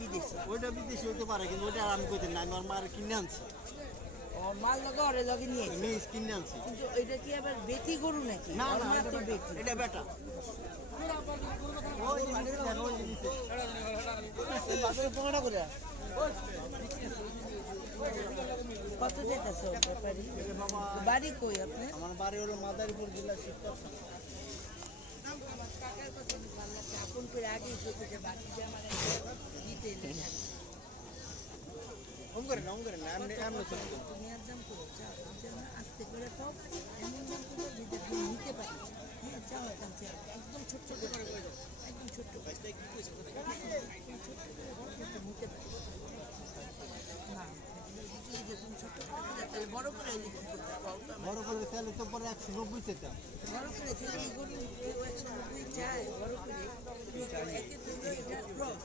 বিদেশি। ওইটা বিদেশি হইতে পারে কিন্তু ওইটা আর আমি কইতে না, আমি আমার মার কিনে আনছি। ও মাল লগে ওরে লগে নিয়ে আইছে। মিস কিনে আনছি। কিন্তু এটা কি আবার বেটি গরু নাকি? না ওর না মা এটা তো বেটা, বেটি। এটা বেটা। ওই জিনিস দেখো, ওই জিনিস। বাজারে 15 করে। কত দিতেছে ব্যাপারী? বাড়ি কই আপনার? আমার বাড়ি হলো মাদারীপুর জেলা শিবচর। কাকার কথা ভালো লাগছে, আপন করে আগেই বলতে যে বাড়ি যে আমার দিতে নেই। অম করে না, এমনি এমনি চলছে। তুমি আর দাম করো, চাও না আস্তে করে খাও, এমন দাম করো যেটা তুমি নিতে পারি। হ্যাঁ চাও একদম চাও, একদম ছোট ছোট করে একদম ছোট্ট করে নিতে পারি না। যদি তুমি ছোট্ট করে তাহলে বড় করে বিক্রি করতে পারো। বড় করে তেলে তো পরে 190 টাকা। বড় করে খেলে এই গরু 190 চায়, বড় করে একে তো এটা ক্রস।